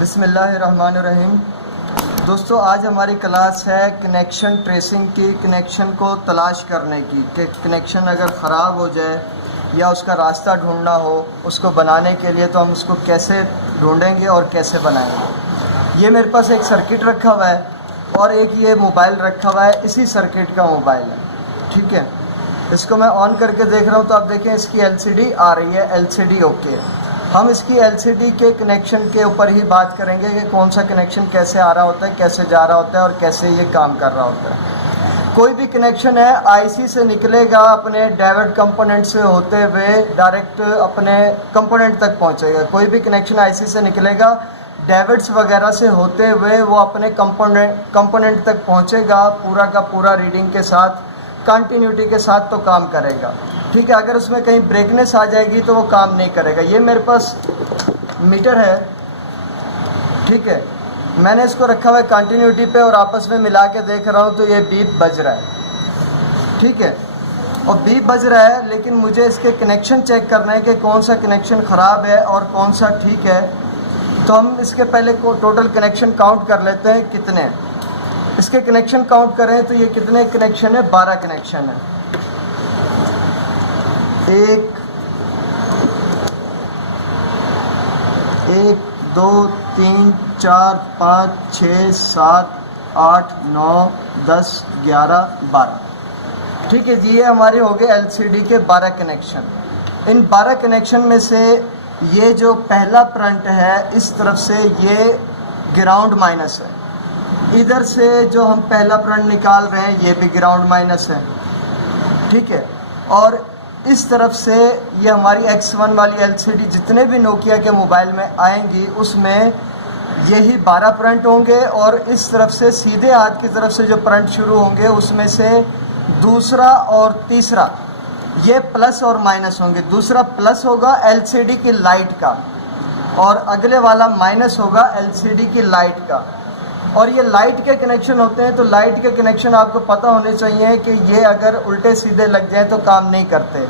बिस्मिल्लाहिर्रहमानिर्रहीम। दोस्तों, आज हमारी क्लास है कनेक्शन ट्रेसिंग की, कनेक्शन को तलाश करने की कि कनेक्शन अगर ख़राब हो जाए या उसका रास्ता ढूंढना हो, उसको बनाने के लिए तो हम उसको कैसे ढूंढेंगे और कैसे बनाएंगे। ये मेरे पास एक सर्किट रखा हुआ है और एक ये मोबाइल रखा हुआ है, इसी सर्किट का मोबाइल है। ठीक है, इसको मैं ऑन करके देख रहा हूँ तो आप देखें इसकी एलसीडी आ रही है, एलसीडी ओके। हम इसकी एलसीडी के कनेक्शन के ऊपर ही बात करेंगे कि कौन सा कनेक्शन कैसे आ रहा होता है, कैसे जा रहा होता है और कैसे ये काम कर रहा होता है। कोई भी कनेक्शन है आईसी से निकलेगा, अपने डेविड कंपोनेंट से होते हुए डायरेक्ट अपने कंपोनेंट तक पहुंचेगा। कोई भी कनेक्शन आईसी से निकलेगा, डेविड्स वगैरह से होते हुए वो अपने कंपोनेंट तक पहुंचेगा, पूरा का पूरा रीडिंग के साथ, कंटिन्यूटी के साथ तो काम करेगा। ठीक है, अगर उसमें कहीं ब्रेकनेस आ जाएगी तो वो काम नहीं करेगा। ये मेरे पास मीटर है, ठीक है, मैंने इसको रखा हुआ है कंटिन्यूटी पे और आपस में मिला के देख रहा हूँ तो ये बीप बज रहा है। ठीक है, और बीप बज रहा है, लेकिन मुझे इसके कनेक्शन चेक करना है कि कौन सा कनेक्शन ख़राब है और कौन सा ठीक है। तो हम इसके पहले को टोटल कनेक्शन काउंट कर लेते हैं कितने हैं। इसके कनेक्शन काउंट करें तो ये कितने कनेक्शन है, 12 कनेक्शन है। 1 2 3 4 5 6 7 8 9 10 11 12। ठीक है जी, ये हमारे हो गए एलसीडी के 12 कनेक्शन। इन 12 कनेक्शन में से ये जो पहला फ्रंट है इस तरफ से ये ग्राउंड माइनस है। इधर से जो हम पहला फ्रंट निकाल रहे हैं ये भी ग्राउंड माइनस है। ठीक है, और इस तरफ से ये हमारी X1 वाली एलसीडी जितने भी नोकिया के मोबाइल में आएंगी उसमें यही 12 फ्रंट होंगे, और इस तरफ से सीधे हाथ की तरफ से जो फ्रंट शुरू होंगे उसमें से दूसरा और तीसरा ये प्लस और माइनस होंगे। दूसरा प्लस होगा एलसीडी की लाइट का और अगले वाला माइनस होगा एलसीडी की लाइट का। और ये लाइट के कनेक्शन होते हैं, तो लाइट के कनेक्शन आपको पता होने चाहिए कि ये अगर उल्टे सीधे लग जाए तो काम नहीं करते।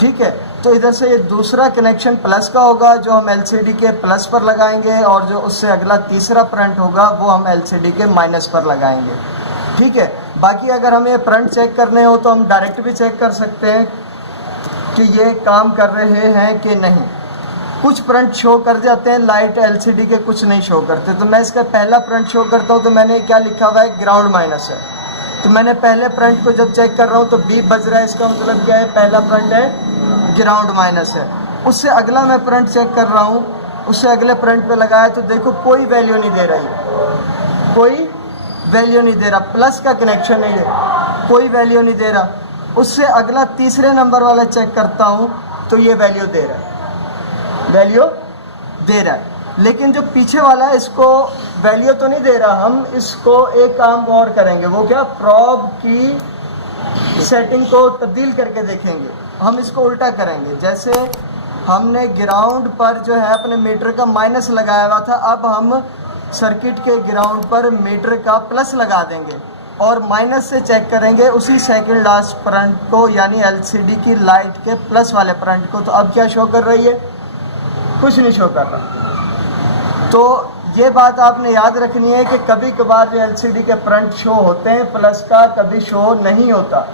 ठीक है, तो इधर से ये दूसरा कनेक्शन प्लस का होगा जो हम एलसीडी के प्लस पर लगाएंगे, और जो उससे अगला तीसरा फ्रंट होगा वो हम एलसीडी के माइनस पर लगाएंगे। ठीक है, बाकी अगर हमें फ्रंट चेक करने हो तो हम डायरेक्ट भी चेक कर सकते हैं कि ये काम कर रहे हैं कि नहीं। कुछ फ्रंट शो कर जाते हैं लाइट एलसीडी के, कुछ नहीं शो करते। तो मैं इसका पहला फ्रंट शो करता हूँ तो मैंने क्या लिखा हुआ है, ग्राउंड माइनस है। तो मैंने पहले फ्रंट को जब चेक कर रहा हूँ तो बीप बज रहा है, इसका मतलब क्या है, पहला फ्रंट है ग्राउंड माइनस है। उससे अगला मैं फ्रंट चेक कर रहा हूँ, उससे अगले फ्रंट पे लगाया तो देखो कोई वैल्यू नहीं दे रही, कोई वैल्यू नहीं दे रहा, प्लस का कनेक्शन है ये, कोई वैल्यू नहीं दे रहा। उससे अगला तीसरे नंबर वाला चेक करता हूँ तो ये वैल्यू दे रहा है, वैल्यू दे रहा है। लेकिन जो पीछे वाला है इसको वैल्यू तो नहीं दे रहा। हम इसको एक काम और करेंगे, वो क्या, प्रोब की सेटिंग को तब्दील करके देखेंगे। हम इसको उल्टा करेंगे, जैसे हमने ग्राउंड पर जो है अपने मीटर का माइनस लगाया हुआ था, अब हम सर्किट के ग्राउंड पर मीटर का प्लस लगा देंगे और माइनस से चेक करेंगे उसी सेकंड लास्ट फ्रंट को, यानी एलसीडी की लाइट के प्लस वाले फ्रंट को। तो अब क्या शो कर रही है, कुछ नहीं शो कर रहा। तो ये बात आपने याद रखनी है कि कभी कभार जो एलसीडी के फ्रंट शो होते हैं प्लस का, कभी शो नहीं होता।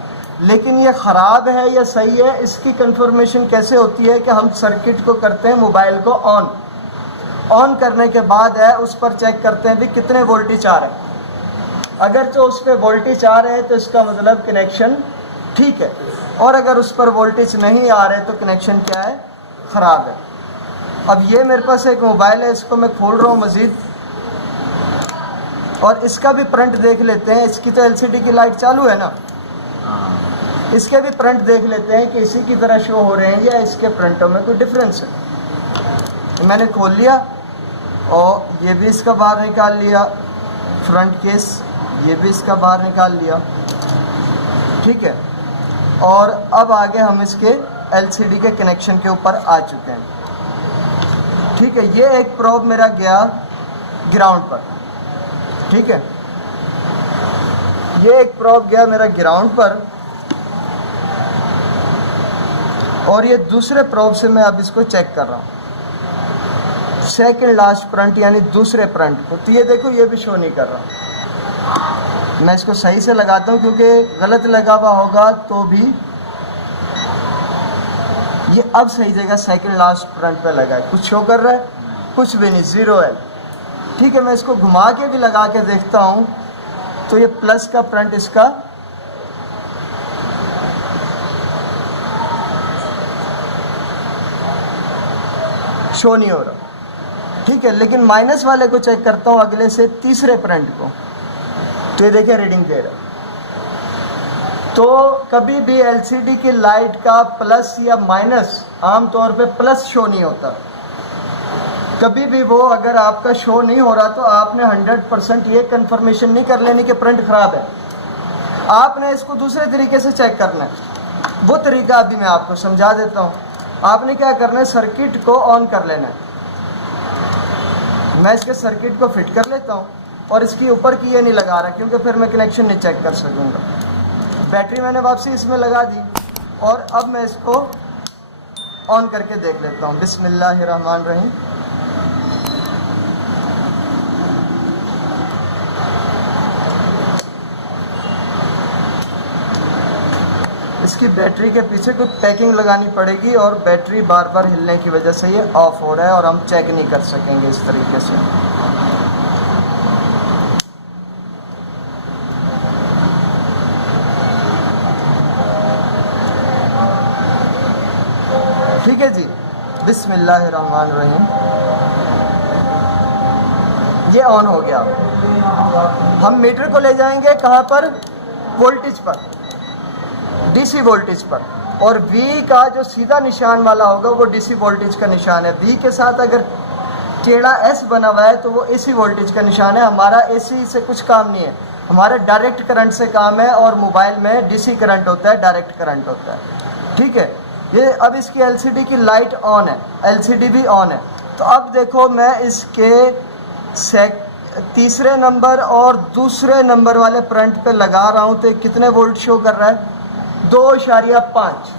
लेकिन ये ख़राब है या सही है, इसकी कंफर्मेशन कैसे होती है कि हम सर्किट को करते हैं, मोबाइल को ऑन करने के बाद है उस पर चेक करते हैं भी कितने वोल्टेज आ रहे हैं। अगर जो उस पर वोल्टेज आ रहे हैं तो इसका मतलब कनेक्शन ठीक है, और अगर उस पर वोल्टेज नहीं आ रहे तो कनेक्शन क्या है, ख़राब है। अब ये मेरे पास एक मोबाइल है, इसको मैं खोल रहा हूँ मज़ीद और इसका भी फ्रंट देख लेते हैं। इसकी तो एलसीडी की लाइट चालू है ना, इसके भी फ्रंट देख लेते हैं कि इसी की तरह शो हो रहे हैं या इसके फ्रंटों में कोई डिफरेंस है। मैंने खोल लिया और ये भी इसका बाहर निकाल लिया, फ्रंट केस ये भी इसका बाहर निकाल लिया। ठीक है, और अब आगे हम इसके एलसीडी के कनेक्शन के ऊपर आ चुके हैं। ठीक है, ये एक प्रोब मेरा गया ग्राउंड पर। ठीक है, ये एक प्रोब गया मेरा ग्राउंड पर, और ये दूसरे प्रोब से मैं अब इसको चेक कर रहा हूँ। सेकंड लास्ट फ्रंट यानी दूसरे फ्रंट को। तो ये देखो ये भी शो नहीं कर रहा। मैं इसको सही से लगाता हूँ क्योंकि गलत लगा हुआ होगा तो भी ये अब सही जगह सेकंड लास्ट फ्रंट पे लगा है। कुछ शो कर रहा है? कुछ भी नहीं, ज़ीरो है। ठीक है, मैं इसको घुमा के भी लगा के देखता हूँ तो ये प्लस का फ्रंट इसका शो नहीं हो रहा। ठीक है, लेकिन माइनस वाले को चेक करता हूँ अगले से तीसरे फ्रंट को, तो ये देखिए रीडिंग दे रहा है। तो कभी भी एलसीडी की लाइट का प्लस या माइनस आमतौर पे प्लस शो नहीं होता। कभी भी वो अगर आपका शो नहीं हो रहा तो आपने 100% ये कंफर्मेशन नहीं कर लेनी कि फ्रंट ख़राब है। आपने इसको दूसरे तरीके से चेक करना है। वो तरीका अभी मैं आपको समझा देता हूँ। आपने क्या करना है, सर्किट को ऑन कर लेना है। मैं इसके सर्किट को फिट कर लेता हूँ और इसकी ऊपर की ये नहीं लगा रहा क्योंकि फिर मैं कनेक्शन नहीं चेक कर सकूँगा। बैटरी मैंने वापसी इसमें लगा दी और अब मैं इसको ऑन करके देख लेता हूँ। बिस्मिल्लाहिर्रहमानिर्रहीम। इसकी बैटरी के पीछे कुछ पैकिंग लगानी पड़ेगी और बैटरी बार बार हिलने की वजह से ये ऑफ हो रहा है और हम चेक नहीं कर सकेंगे इस तरीके से। ठीक है जी, बिस्मिल्लाहिर्रहमानिर्रहीम। ये ऑन हो गया। हम मीटर को ले जाएंगे कहाँ पर? वोल्टेज पर, डीसी वोल्टेज पर। और V का जो सीधा निशान वाला होगा वो डीसी वोल्टेज का निशान है। V के साथ अगर टेढ़ा S बना हुआ है तो वो AC वोल्टेज का निशान है। हमारा AC से कुछ काम नहीं है, हमारा डायरेक्ट करंट से काम है और मोबाइल में DC करंट होता है, डायरेक्ट करंट होता है। ठीक है, ये अब इसकी LCD की लाइट ऑन है, LCD भी ऑन है। तो अब देखो मैं इसके तीसरे नंबर और दूसरे नंबर वाले फ्रंट पे लगा रहा हूँ तो कितने वोल्ट शो कर रहा है? 2.5।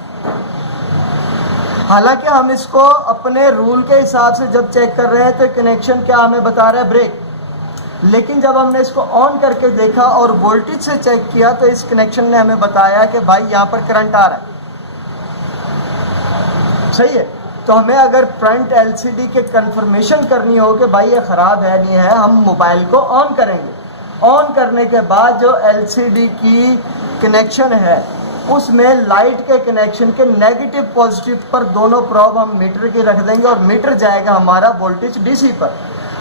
हालांकि हम इसको अपने रूल के हिसाब से जब चेक कर रहे हैं तो कनेक्शन क्या हमें बता रहा है? ब्रेक। लेकिन जब हमने इसको ऑन करके देखा और वोल्टेज से चेक किया तो इस कनेक्शन ने हमें बताया कि भाई यहाँ पर करंट आ रहा है। सही है। तो हमें अगर फ्रंट एलसीडी के कंफर्मेशन करनी हो कि भाई ये ख़राब है नहीं है, हम मोबाइल को ऑन करेंगे। ऑन करने के बाद जो एलसीडी की कनेक्शन है उसमें लाइट के कनेक्शन के नेगेटिव पॉजिटिव पर दोनों प्रॉब हम मीटर की रख देंगे और मीटर जाएगा हमारा वोल्टेज डीसी पर।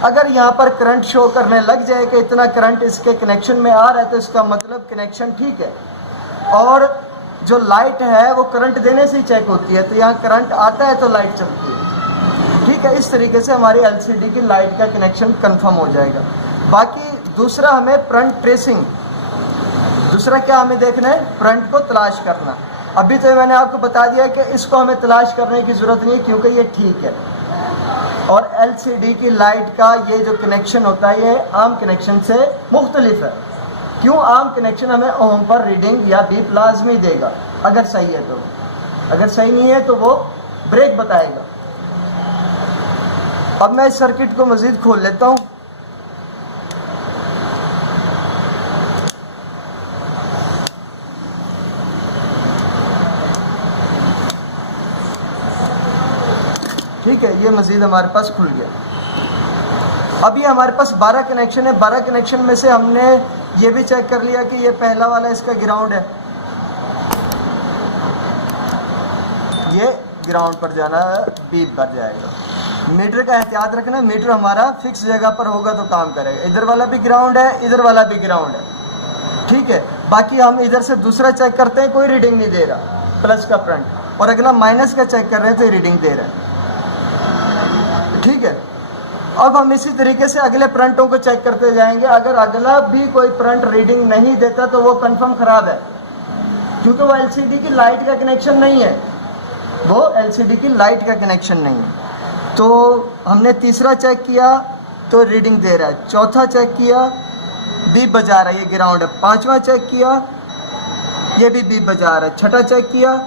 अगर यहाँ पर करंट शो करने लग जाए कि इतना करंट इसके कनेक्शन में आ रहा है तो इसका मतलब कनेक्शन ठीक है। और जो लाइट है वो करंट देने से ही चेक होती है, तो यहाँ करंट आता है तो लाइट चलती है। ठीक है, इस तरीके से हमारी एलसीडी की लाइट का कनेक्शन कंफर्म हो जाएगा। बाकी दूसरा हमें फ्रंट ट्रेसिंग, दूसरा क्या हमें देखना है? फ्रंट को तलाश करना। अभी तो मैंने आपको बता दिया कि इसको हमें तलाश करने की ज़रूरत नहीं है क्योंकि ये ठीक है। और एलसीडी की लाइट का ये जो कनेक्शन होता है ये आम कनेक्शन से मुख्तलिफ है। क्यों? आम कनेक्शन हमें ओम पर रीडिंग या बीप लाजमी देगा अगर सही है तो, अगर सही नहीं है तो वो ब्रेक बताएगा। अब मैं इस सर्किट को मज़ीद खोल लेता हूँ। ठीक है, ये मज़ीद हमारे पास खुल गया। अभी हमारे पास 12 कनेक्शन है। 12 कनेक्शन में से हमने ये भी चेक कर लिया कि ये पहला वाला इसका ग्राउंड है, ये ग्राउंड पर जाना है, बीप पर जाएगा। मीटर का एहतियात रखना, मीटर हमारा फिक्स जगह पर होगा तो काम करेगा। इधर वाला भी ग्राउंड है, इधर वाला भी ग्राउंड है। ठीक है, बाकी हम इधर से दूसरा चेक करते हैं, कोई रीडिंग नहीं दे रहा प्लस का फ्रंट, और अगला माइनस का चेक कर रहे हैं तो रीडिंग दे रहा है। ठीक है, अब हम इसी तरीके से अगले फ्रंटों को चेक करते जाएंगे। अगर अगला भी कोई फ्रंट रीडिंग नहीं देता तो वो कंफर्म ख़राब है क्योंकि वो एलसीडी की लाइट का कनेक्शन नहीं है, वो एलसीडी की लाइट का कनेक्शन नहीं है। तो हमने तीसरा चेक किया तो रीडिंग दे रहा है, चौथा चेक किया बीप बजा रहा है, ये ग्राउंड है। पांचवा चेक किया ये भी बीप बजा रहा है। छठा चेक किया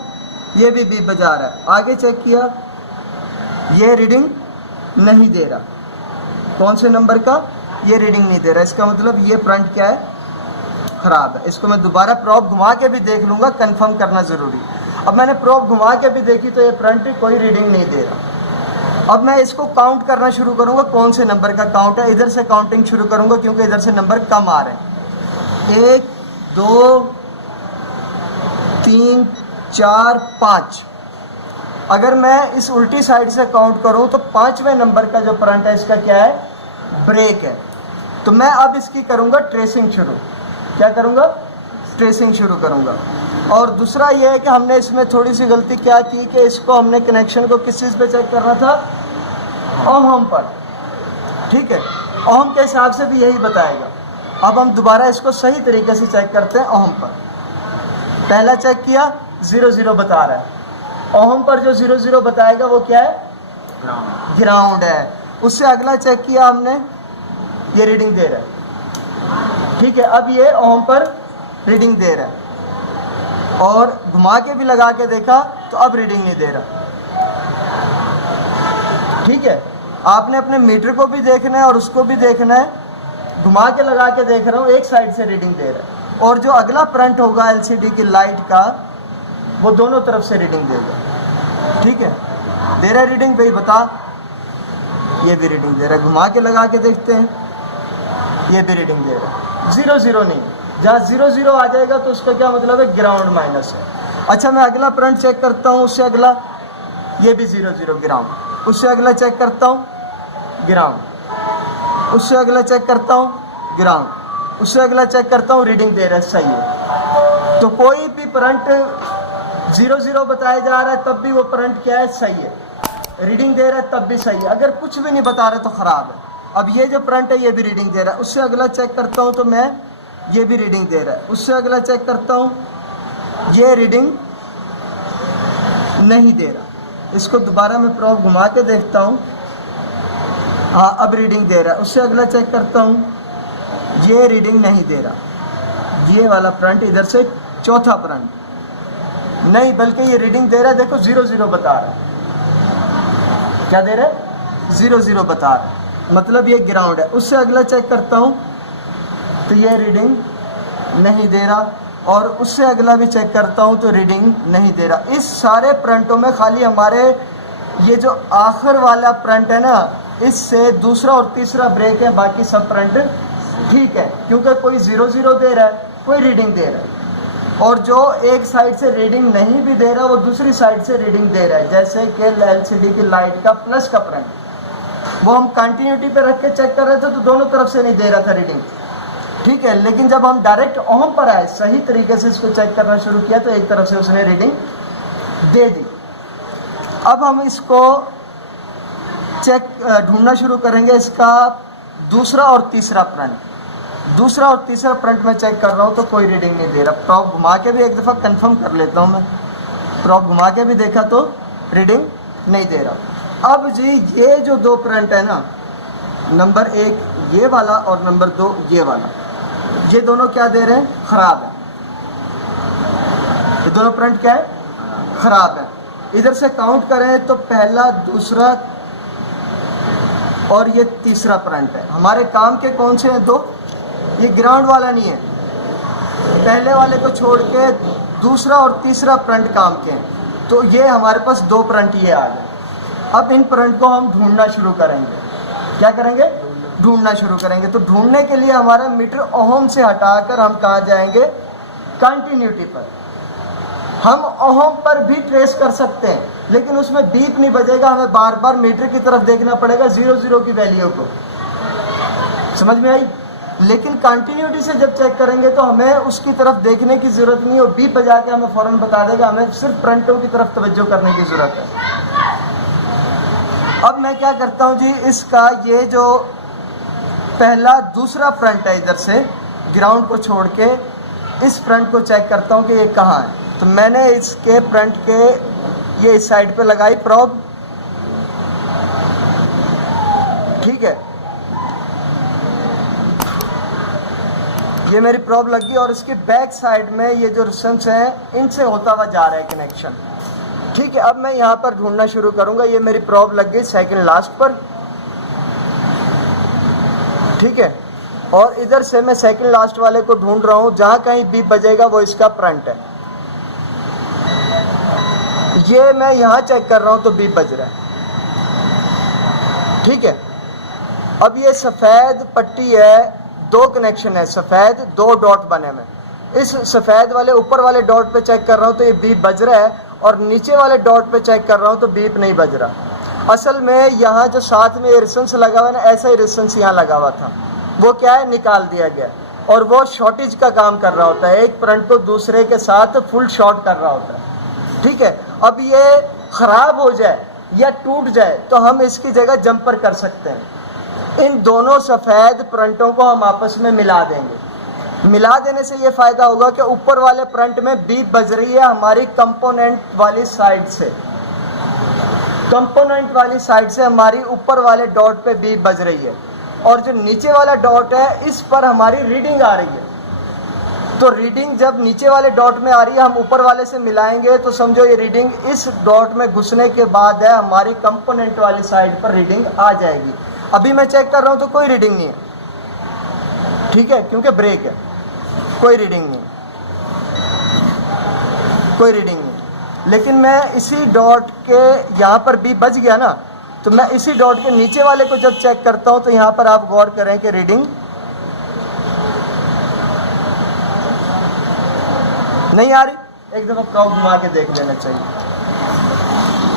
ये भी बीप बजा रहा है। आगे चेक किया ये रीडिंग नहीं दे रहा। कौन से नंबर का? ये रीडिंग नहीं दे रहा। इसका मतलब ये फ्रंट क्या है? खराब है। इसको मैं दोबारा प्रोब घुमा के भी देख लूँगा, कंफर्म करना ज़रूरी। अब मैंने प्रोब घुमा के भी देखी तो ये फ्रंट कोई रीडिंग नहीं दे रहा। अब मैं इसको काउंट करना शुरू करूँगा। कौन से नंबर का काउंट है? इधर से काउंटिंग शुरू करूँगा क्योंकि इधर से नंबर कम आ रहे हैं। 1 2 3 4 5। अगर मैं इस उल्टी साइड से काउंट करूं तो 5वें नंबर का जो फ्रंट है इसका क्या है? ब्रेक है। तो मैं अब इसकी करूंगा ट्रेसिंग शुरू। क्या करूंगा? ट्रेसिंग शुरू करूंगा। और दूसरा ये है कि हमने इसमें थोड़ी सी गलती क्या की कि इसको हमने कनेक्शन को किस चीज़ पे चेक करना था? ओहम पर। ठीक है, ओहम के हिसाब से भी यही बताएगा। अब हम दोबारा इसको सही तरीके से चेक करते हैं ओहम पर। पहला चेक किया 0 0 बता रहा है। ओहम पर जो 0 0 बताएगा वो क्या है? ग्राउंड है। उससे अगला चेक किया हमने, ये रीडिंग दे रहा है। ठीक है, अब ये ओहम पर रीडिंग दे रहा है और घुमा के भी लगा के देखा तो अब रीडिंग नहीं दे रहा। ठीक है, आपने अपने मीटर को भी देखना है और उसको भी देखना है। घुमा के लगा के देख रहा हूँ, एक साइड से रीडिंग दे रहा है और जो अगला फ्रंट होगा एलसीडी की लाइट का वो दोनों तरफ से रीडिंग देगा। ठीक है, दे रहा है रीडिंग भाई? बता। ये भी रीडिंग दे रहा है। घुमा के लगा के देखते हैं, ये भी रीडिंग दे रहा है। 0 0 नहीं, जहाँ 0 0 आ जाएगा तो उसका क्या मतलब है? ग्राउंड माइनस है। अच्छा, मैं अगला फ्रंट चेक करता हूँ, उससे अगला ये भी 0 0 ग्राउंड। उससे अगला चेक करता हूँ, ग्राउंड। उससे अगला चेक करता हूँ, ग्राउंड। उससे अगला चेक करता हूँ, रीडिंग दे रहा है, सही है। तो कोई भी फ्रंट 0 0 बताया जा रहा है तब भी वो करंट क्या है? सही है। रीडिंग दे रहा है तब भी सही है। अगर कुछ भी नहीं बता रहा तो ख़राब है। अब ये जो करंट है ये भी रीडिंग दे रहा है। उससे अगला चेक करता हूँ तो मैं, ये भी रीडिंग दे रहा है। उससे अगला चेक करता हूँ, ये रीडिंग नहीं दे रहा। इसको दोबारा मैं प्रोब घुमा के देखता हूँ, हाँ अब रीडिंग दे रहा है। उससे अगला चेक करता हूँ, ये रीडिंग नहीं दे रहा। ये वाला फ्रंट इधर से चौथा फ्रंट नहीं, बल्कि ये रीडिंग दे रहा है। देखो 0 0 बता रहा है। क्या दे रहा है? 0 0 बता रहा है, मतलब ये ग्राउंड है। उससे अगला चेक करता हूँ तो ये रीडिंग नहीं दे रहा और उससे अगला भी चेक करता हूँ तो रीडिंग नहीं दे रहा। इस सारे फ्रंटों में खाली हमारे ये जो आखिर वाला फ्रंट है ना, इससे दूसरा और तीसरा ब्रेक है, बाकी सब फ्रंट ठीक है, क्योंकि कोई 0 0 दे रहा है, कोई रीडिंग दे रहा है। और जो एक साइड से रीडिंग नहीं भी दे रहा वो दूसरी साइड से रीडिंग दे रहा है। जैसे कि एलसीडी की लाइट का प्लस का फ्रंट, वो हम कंटिन्यूटी पे रख के चेक कर रहे थे तो दोनों तरफ से नहीं दे रहा था रीडिंग। ठीक है, लेकिन जब हम डायरेक्ट ओहम पर आए, सही तरीके से इसको चेक करना शुरू किया तो एक तरफ से उसने रीडिंग दे दी। अब हम इसको चेक ढूंढना शुरू करेंगे, इसका दूसरा और तीसरा फ्रंट। दूसरा और तीसरा फ्रंट में चेक कर रहा हूँ तो कोई रीडिंग नहीं दे रहा। प्रॉप घुमा के भी एक दफ़ा कंफर्म कर लेता हूँ मैं। प्रॉप घुमा के भी देखा तो रीडिंग नहीं दे रहा। अब जी ये जो दो फ्रंट है ना, नंबर 1 ये वाला और नंबर 2 ये वाला, ये दोनों क्या दे रहे हैं? ख़राब है। ये दोनों फ्रंट क्या है? ख़राब है। इधर से काउंट करें तो पहला, दूसरा और ये तीसरा फ्रंट है। हमारे काम के कौन से हैं? 2। ये ग्राउंड वाला नहीं है, पहले वाले को छोड़ के दूसरा और तीसरा फ्रंट काम के हैं। तो ये हमारे पास 2 फ्रंट ये आ गए। अब इन फ्रंट को हम ढूंढना शुरू करेंगे। क्या करेंगे? ढूंढना शुरू करेंगे। तो ढूंढने के लिए हमारा मीटर ओहम से हटाकर हम कहाँ जाएंगे? कंटिन्यूटी पर। हम ओहम पर भी ट्रेस कर सकते हैं, लेकिन उसमें बीप नहीं बजेगा। हमें बार बार मीटर की तरफ देखना पड़ेगा 0 0 की वैल्यू को। समझ में आई? लेकिन कंटिन्यूटी से जब चेक करेंगे तो हमें उसकी तरफ देखने की ज़रूरत नहीं है, और बीप बजा के हमें फ़ौरन बता देगा। हमें सिर्फ फ्रंटों की तरफ तवज्जो करने की ज़रूरत है। अब मैं क्या करता हूँ जी, इसका ये जो पहला दूसरा फ्रंट है, इधर से ग्राउंड को छोड़ के इस फ्रंट को चेक करता हूँ कि ये कहाँ है। तो मैंने इसके फ्रंट के ये इस साइड पे लगाई प्रॉब, ठीक है, ये मेरी प्रॉब लगी और इसके बैक साइड में ये जो रिसेंस हैं इनसे होता हुआ जा रहा है कनेक्शन। ठीक है, अब मैं यहाँ पर ढूंढना शुरू करूँगा। ये मेरी प्रॉब लग गई सेकंड लास्ट पर, ठीक है। और इधर से मैं सेकंड लास्ट वाले को ढूंढ रहा हूँ, जहाँ कहीं बीप बजेगा वो इसका फ्रंट है। ये मैं यहाँ चेक कर रहा हूँ तो बीप बज रहा है, ठीक है। अब ये सफ़ेद पट्टी है, दो कनेक्शन है सफ़ेद, दो डॉट बने में। इस सफ़ेद वाले ऊपर वाले डॉट पे चेक कर रहा हूँ तो ये बीप बज रहा है, और नीचे वाले डॉट पे चेक कर रहा हूँ तो बीप नहीं बज रहा। असल में यहाँ जो साथ में रेजिस्टेंस लगा हुआ है ना, ऐसा ही रेजिस्टेंस यहाँ लगा हुआ था, वो क्या है, निकाल दिया गया, और वो शॉर्टेज का काम कर रहा होता है, एक करंट को दूसरे के साथ फुल शॉर्ट कर रहा होता है, ठीक है। अब ये ख़राब हो जाए या टूट जाए तो हम इसकी जगह जंपर कर सकते हैं। इन दोनों सफ़ेद करंटों को हम आपस में मिला देंगे। मिला देने से ये फ़ायदा होगा कि ऊपर वाले करंट में बीप बज रही है हमारी कंपोनेंट वाली साइड से, कंपोनेंट वाली साइड से हमारी ऊपर वाले डॉट पे बीप बज रही है, और जो नीचे वाला डॉट है इस पर हमारी रीडिंग आ रही है। तो रीडिंग जब नीचे वाले डॉट में आ रही है, हम ऊपर वाले से मिलाएंगे तो समझो ये रीडिंग इस डॉट में घुसने के बाद है हमारी कंपोनेंट वाली साइड पर रीडिंग आ जाएगी। अभी मैं चेक कर रहा हूँ तो कोई रीडिंग नहीं है, ठीक है, क्योंकि ब्रेक है, कोई रीडिंग नहीं, कोई रीडिंग नहीं। लेकिन मैं इसी डॉट के यहाँ पर भी बज गया ना, तो मैं इसी डॉट के नीचे वाले को जब चेक करता हूँ तो यहाँ पर आप गौर करें कि रीडिंग नहीं आ रही। एक दफ़ा प्रॉब घुमा के देख लेना चाहिए।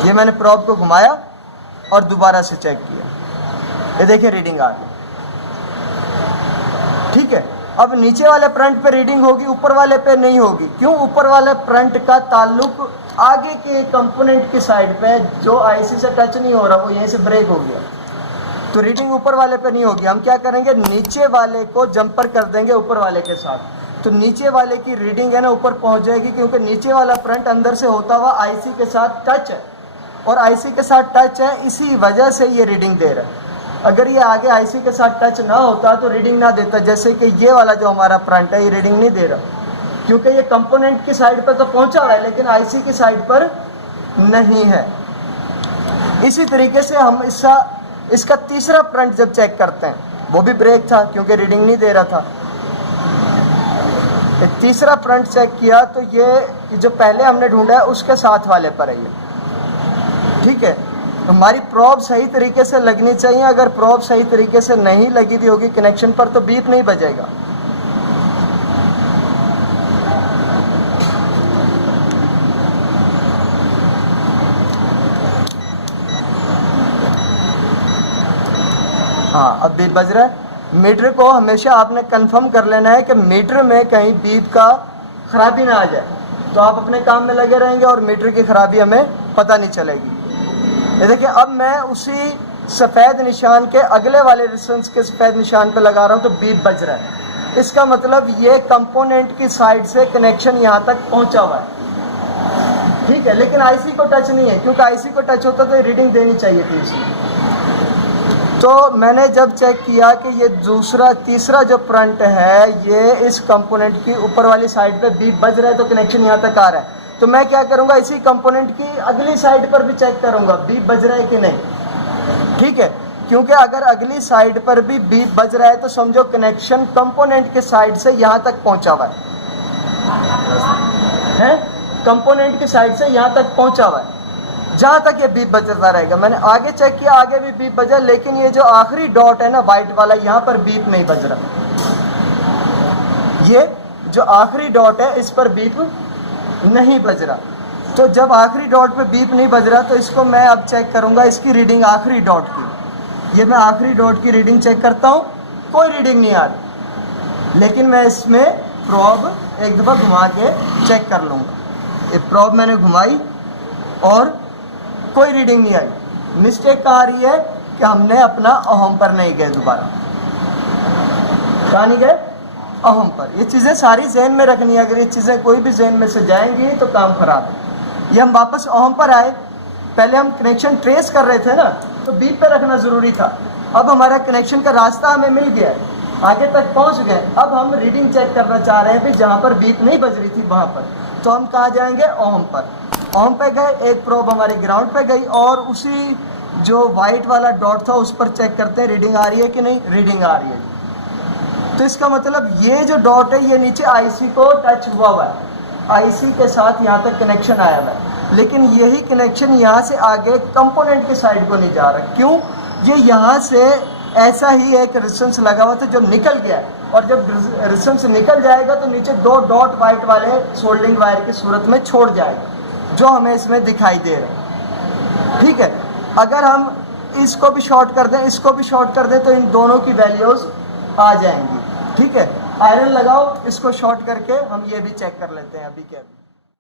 ये मैंने प्रॉब को घुमाया और दोबारा से चेक किया, ये देखिए रीडिंग आ गई, ठीक है। अब नीचे वाले फ्रंट पे रीडिंग होगी, ऊपर वाले पे नहीं होगी। क्यों? ऊपर वाले फ्रंट का ताल्लुक आगे के कंपोनेंट की साइड पे, जो आईसी से टच नहीं हो रहा, वो यहीं से ब्रेक हो गया, तो रीडिंग ऊपर वाले पे नहीं होगी। हम क्या करेंगे, नीचे वाले को जंपर कर देंगे ऊपर वाले के साथ, तो नीचे वाले की रीडिंग है ना ऊपर पहुंच जाएगी, क्योंकि नीचे वाला फ्रंट अंदर से होता हुआ आईसी के साथ टच है, और आईसी के साथ टच है, इसी वजह से ये रीडिंग दे रहा है। अगर ये आगे आईसी के साथ टच ना होता तो रीडिंग ना देता। जैसे कि ये वाला जो हमारा फ्रंट है, ये रीडिंग नहीं दे रहा, क्योंकि ये कंपोनेंट की साइड पर तो पहुंचा हुआ है, लेकिन आईसी की साइड पर नहीं है। इसी तरीके से हम इसका तीसरा फ्रंट जब चेक करते हैं, वो भी ब्रेक था क्योंकि रीडिंग नहीं दे रहा था। तीसरा फ्रंट चेक किया तो ये जो पहले हमने ढूंढा है उसके साथ वाले पर है ये, ठीक है। हमारी प्रॉब सही तरीके से लगनी चाहिए। अगर प्रॉब सही तरीके से नहीं लगी हुई होगी कनेक्शन पर तो बीप नहीं बजेगा। हाँ, अब बीप बज रहा है। मीटर को हमेशा आपने कंफर्म कर लेना है कि मीटर में कहीं बीप का खराबी ना आ जाए, तो आप अपने काम में लगे रहेंगे और मीटर की खराबी हमें पता नहीं चलेगी। ये देखिए, अब मैं उसी सफ़ेद निशान के अगले वाले रेजिस्टेंस के सफ़ेद निशान पे लगा रहा हूँ तो बीप बज रहा है। इसका मतलब ये कंपोनेंट की साइड से कनेक्शन यहाँ तक पहुँचा हुआ है, ठीक है। लेकिन आईसी को टच नहीं है, क्योंकि आईसी को टच होता तो रीडिंग देनी चाहिए थी इसकी। तो मैंने जब चेक किया कि ये तीसरा जो फ्रंट है, ये इस कंपोनेंट की ऊपर वाली साइड पे बीप बज रहा है, तो कनेक्शन यहाँ तक आ रहा है। तो मैं क्या करूँगा, इसी कंपोनेंट की अगली साइड पर भी चेक करूँगा बीप बज रहा है कि नहीं, ठीक है। क्योंकि अगर अगली साइड पर भी बीप बज रहा है तो समझो कनेक्शन कंपोनेंट के साइड से यहाँ तक पहुँचा हुआ है, कंपोनेंट की साइड से यहाँ तक पहुँचा हुआ है, जहाँ तक ये बीप बजता रहेगा। मैंने आगे चेक किया, आगे भी बीप बजा, लेकिन ये जो आखिरी डॉट है ना वाइट वाला, यहाँ पर बीप नहीं बज रहा। ये जो आखिरी डॉट है इस पर बीप नहीं बज रहा। तो जब आखिरी डॉट पे बीप नहीं बज रहा तो इसको मैं अब चेक करूँगा, इसकी रीडिंग आखिरी डॉट की। ये मैं आखिरी डॉट की रीडिंग चेक करता हूँ, कोई रीडिंग नहीं आ रही, लेकिन मैं इसमें प्रॉब एक दफ़ा घुमा के चेक कर लूँगा। ये प्रॉब मैंने घुमाई और कोई रीडिंग नहीं आई। मिस्टेक कहाँ आ रही है कि हमने अपना ओहम पर नहीं गए, दोबारा कहाँ नहीं गए, ओहम पर। ये चीज़ें सारी जहन में रखनी है, अगर ये चीज़ें कोई भी जहन में से जाएंगी तो काम खराब है। ये हम वापस ओहम पर आए, पहले हम कनेक्शन ट्रेस कर रहे थे ना, तो बीप पे रखना ज़रूरी था। अब हमारा कनेक्शन का रास्ता हमें मिल गया है, आगे तक पहुँच गए। अब हम रीडिंग चेक करना चाह रहे हैं भी जहाँ पर बीप नहीं बज रही थी वहाँ पर, तो हम कहाँ जाएंगे, ओहम पर। ओहम पे गए, एक प्रोब हमारी ग्राउंड पे गई, और उसी जो वाइट वाला डॉट था उस पर चेक करते हैं रीडिंग आ रही है कि नहीं, रीडिंग आ रही है। तो इसका मतलब ये जो डॉट है ये नीचे आईसी को टच हुआ है, आईसी के साथ यहाँ तक कनेक्शन आया हुआ है, लेकिन यही कनेक्शन यहाँ से आगे कंपोनेंट के साइड को नहीं जा रहा। क्यों? ये यहाँ से ऐसा ही एक रेजिस्टेंस लगा हुआ था जो निकल गया है, और जब रेजिस्टेंस निकल जाएगा तो नीचे दो डॉट वाइट वाले सोल्डिंग वायर की सूरत में छोड़ जाएगा, जो हमें इसमें दिखाई दे रहे हैं। ठीक है, अगर हम इसको भी शॉर्ट कर दें, इसको भी शॉर्ट कर दें, तो इन दोनों की वैल्यूज आ जाएंगी। ठीक है, आयरन लगाओ, इसको शॉर्ट करके हम ये भी चेक कर लेते हैं अभी के अभी।